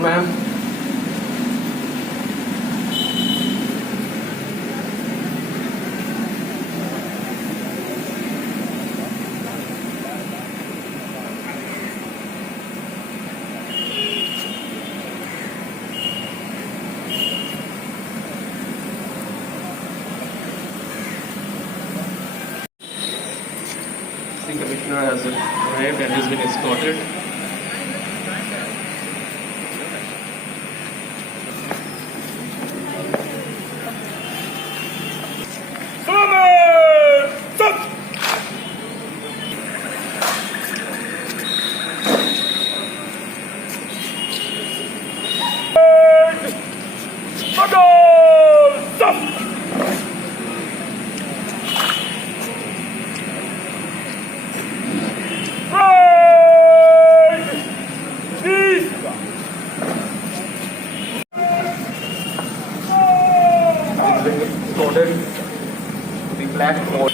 Ma'am The commissioner has arrived and has been escorted. Escorted to the black mode.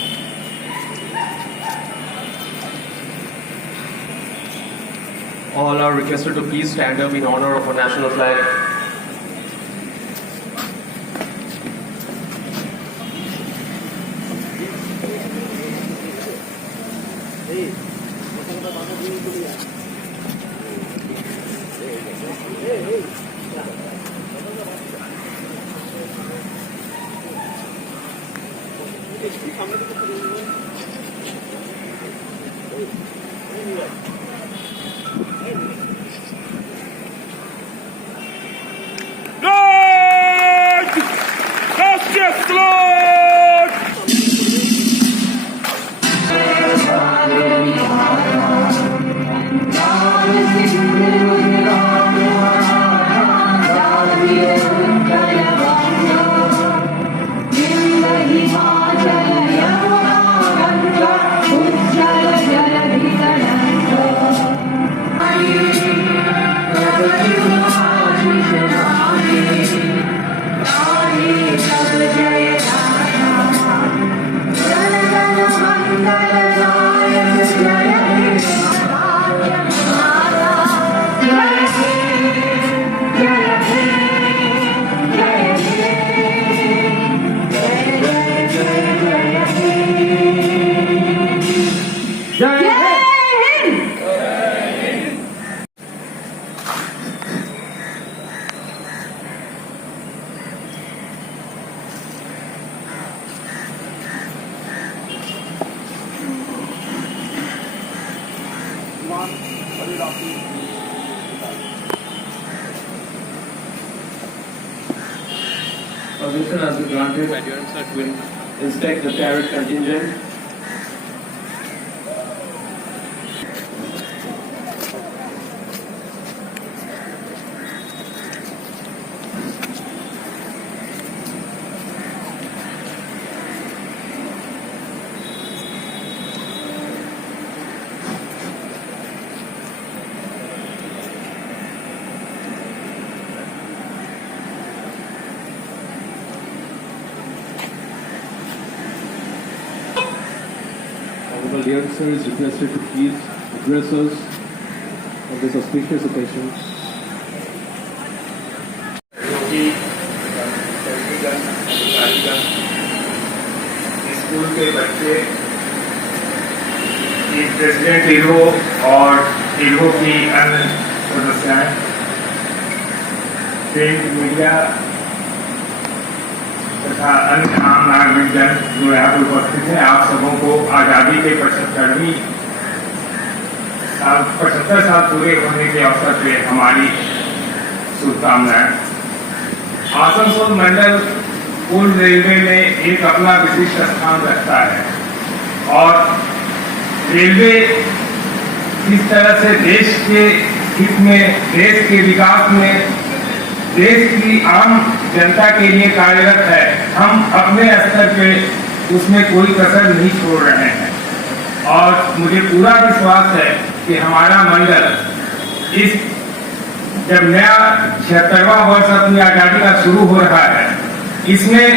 All are requested to please stand up in honor of our national flag. Permission has been granted to inspect the parade contingent. Honorable Dear Sir is requested to please address us on this auspicious occasion. School के बच्चे president hero और hero की अन्य सदस्याएं, print media तथा अन्य आम नागरिक जन जो यहाँ पर उपस्थित हैं, आप सबों को आज़ादी के 75 साल पूरे होने के अवसर पे हमारी शुभकामनाएं। आसनसोल मंडल पूर्व रेलवे में एक अपना विशिष्ट स्थान रखता है और रेलवे इस तरह से देश के हित में, देश के विकास में, देश की आम जनता के लिए कार्यरत है। हम अपने स्तर पे उसमें कोई कसर नहीं छोड़ रहे हैं और मुझे पूरा विश्वास है कि हमारा मंडल इस जब नया 76वां वर्ष अपनी आज़ादी का शुरू हो रहा है, इसमें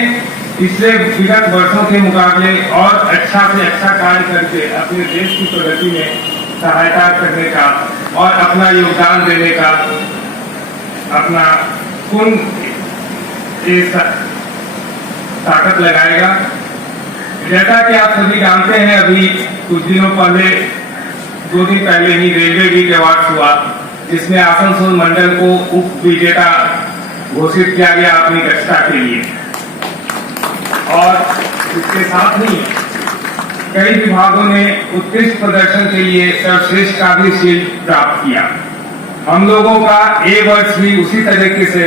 पिछले विगत वर्षों के मुकाबले और अच्छा से अच्छा कार्य करके अपने देश की प्रगति में सहायता करने का और अपना योगदान देने का अपना खून की ताकत लगाएगा। जैसा कि आप सभी जानते हैं, अभी कुछ दिनों पहले 2 दिन पहले ही रेलवे वीक अवार्ड हुआ, जिसमें आसनसोल मंडल को उप विजेता घोषित किया गया अपनी दक्षता के लिए। और इसके साथ ही कई विभागों ने उत्कृष्ट प्रदर्शन के लिए सर्वश्रेष्ठ का भी शील्ड प्राप्त किया। हम लोगों का ये वर्ष भी उसी तरीके से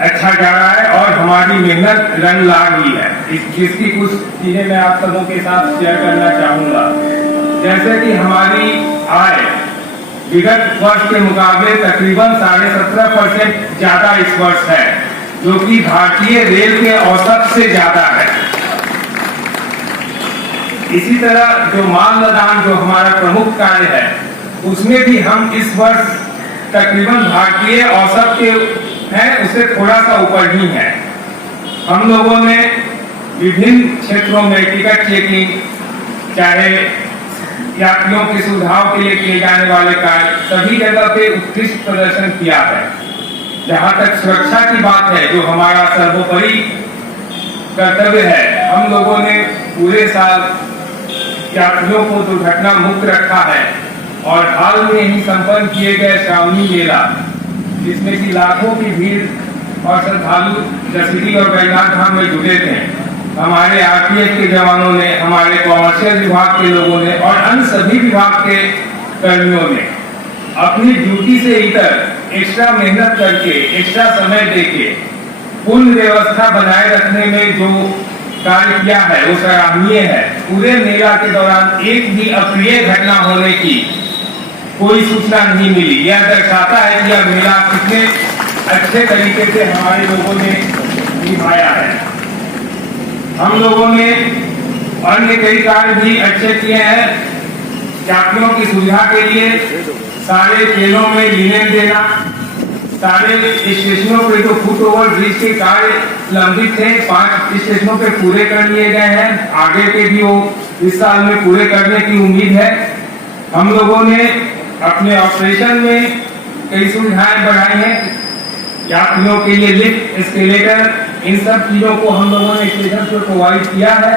अच्छा जा रहा है और हमारी मेहनत रंग ला रही है। जिसकी कुछ चीजें मैं आप सबों के साथ शेयर करना चाहूंगा। जैसे कि हमारी आय विगत वर्ष के मुकाबले तकरीबन 17.5% ज्यादा इस वर्ष है, जो कि भारतीय रेल के औसत से ज्यादा है। इसी तरह जो माल लदान जो हमारा प्रमुख कार्य है, उसमें भी हम इस वर्ष तकरीबन भारतीय औसत के हैं, उससे थोड़ा सा ऊपर ही है। हम लोगों ने विभिन्न क्षेत्रों में टिकट चेकिंग, चाहे यात्रियों की सुविधाओं के लिए किए जाने वाले कार्य, सभी जगह पे उत्कृष्ट प्रदर्शन किया है। जहां तक सुरक्षा की बात है, जो हमारा सर्वोपरि कर्तव्य है, हम लोगों ने पूरे साल यात्रियों को दुर्घटना मुक्त रखा है। और हाल में ही संपन्न किए गए श्रावणी मेला, जिसमें कि लाखों की भीड़ और श्रद्धालु दशहरी और बैजनाथ धाम में जुटे थे, हमारे आरपीएफ के जवानों ने, हमारे कॉमर्शियल विभाग के लोगों ने और अन्य सभी विभाग के कर्मियों ने अपनी ड्यूटी से इतर एक्स्ट्रा मेहनत करके, एक्स्ट्रा समय देके पूर्ण व्यवस्था बनाए रखने में जो कार्य किया है, वो सराहनीय है। पूरे मेला के दौरान एक भी अप्रिय घटना होने की कोई सूचना नहीं मिली। यह दर्शाता है कि यह मेला कितने अच्छे तरीके से हमारे लोगों ने निभाया है। हम लोगों ने अन्य कई कार्य भी अच्छे किए हैं। यात्रियों की सुविधा के लिए सारे ट्रेनों में लिनेन देना, सारे स्टेशनों पे जो फुट ओवर ब्रिज के कार्य लंबित थे, 5 स्टेशनों पे पूरे कर लिए गए हैं। आगे के भी वो इस साल में पूरे करने की उम्मीद है। हम लोगों ने अपने ऑपरेशन में कई सुविधाएं बढ़ाई हैं। यात्रियों के लिए लिफ्ट, एस्केलेटर, इन सब चीजों को हम लोगों ने स्टेशन पर प्रोवाइड किया है,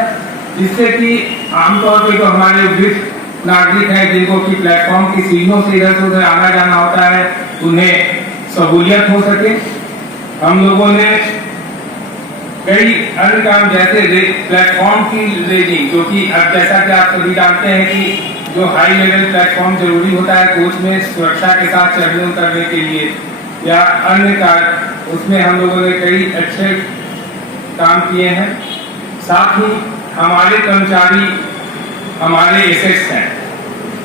जिससे कि आमतौर पर जो हमारे वरिष्ठ नागरिक हैं, जिनको की प्लेटफॉर्म की सीढ़ियों से इधर से उधर आना जाना होता है, उन्हें सहूलियत हो सके। हम लोगों ने कई अन्य काम, जैसे प्लेटफॉर्म की रेजिंग, जो कि अब जैसा कि आप सभी जानते हैं कि जो हाई लेवल प्लेटफॉर्म जरूरी होता है कोच में सुरक्षा के साथ चढ़ने उतरने के लिए या अन्य कार्य, उसमें हम लोगों ने कई अच्छे काम किए हैं। साथ ही हमारे कर्मचारी हमारे एसेट्स हैं,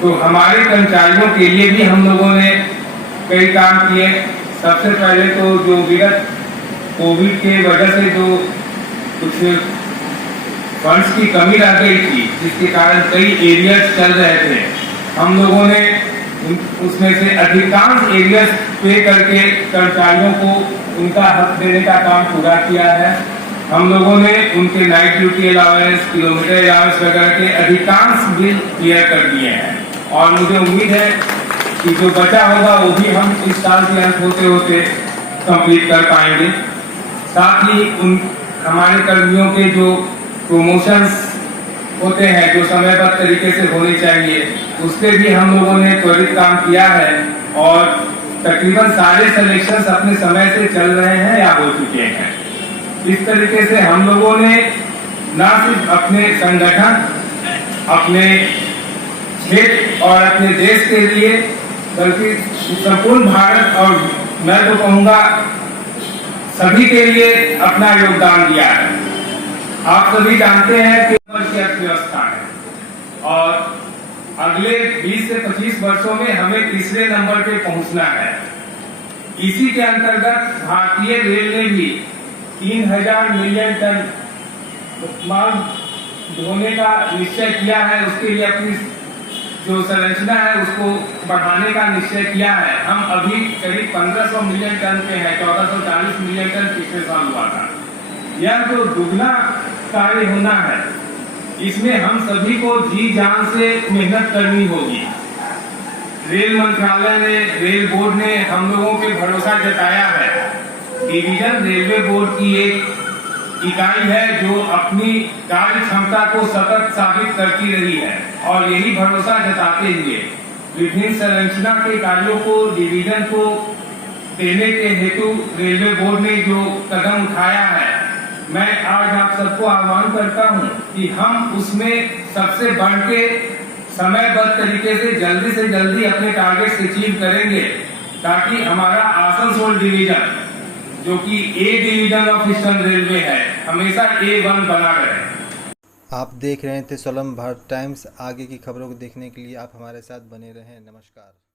तो हमारे कर्मचारियों के लिए भी हम लोगों ने कई काम किए। सबसे पहले तो जो विगत कोविड के वजह से जो कुछ फंड्स की कमी रह गई थी, जिसके कारण कई एरियाज चल रहे थे, हम लोगों ने उसमें से अधिकांश एरियाज पे करके कर्मचारियों को उनका हक देने का काम पूरा किया है। हम लोगों ने उनके night duty allowance, kilometre allowance वगैरह के अधिकांश बिल क्लियर कर दिए हैं और मुझे उम्मीद है कि जो बचा होगा वो भी हम इस साल के अंत होते होते कंप्लीट कर पाएंगे। साथ ही उन हमारे कर्मियों के जो प्रमोशंस होते हैं, जो समयबद्ध तरीके से होने चाहिए, उस पर भी हम लोगों ने त्वरित काम किया है और तकरीबन सारे सिलेक्शंस अपने समय से चल रहे हैं या हो चुके हैं। इस तरीके से हम लोगों ने न सिर्फ अपने संगठन, अपने क्षेत्र और अपने देश के लिए, बल्कि संपूर्ण भारत और मैं तो कहूँगा सभी के लिए अपना योगदान दिया है। आप सभी जानते हैं कि की अर्थव्यवस्था है और अगले 20 से 25 वर्षों में हमें तीसरे नंबर पे पहुंचना है। इसी के अंतर्गत भारतीय रेल ने भी 3000 मिलियन टन माल ढोने का निश्चय किया है। उसके लिए अपनी जो संरचना है उसको बढ़ाने का निश्चय किया है। हम अभी करीब 1500 मिलियन टन पे हैं, 1440 मिलियन टन पिछले साल हुआ था। यह जो दुगना कार्य होना है, इसमें हम सभी को जी जान से मेहनत करनी होगी। रेल मंत्रालय ने, रेल बोर्ड ने हम लोगों पे भरोसा जताया है। डिवीजन रेलवे बोर्ड की एक इकाई है जो अपनी कार्य क्षमता को सतत साबित करती रही है और यही भरोसा जताते हुए विभिन्न संरचना के कार्यों को डिवीजन को देने के हेतु रेलवे बोर्ड ने जो कदम उठाया है, मैं आज आप सबको आह्वान करता हूं कि हम उसमें सबसे बढ़ के समयबद्ध तरीके से जल्दी अपने टारगेट्स अचीव करेंगे, ताकि हमारा आसनसोल डिवीजन जो कि A division of eastern railway है, हमेशा A1 बना रहे। आप देख रहे थे सोलम भारत टाइम्स। आगे की खबरों को देखने के लिए आप हमारे साथ बने रहें। नमस्कार।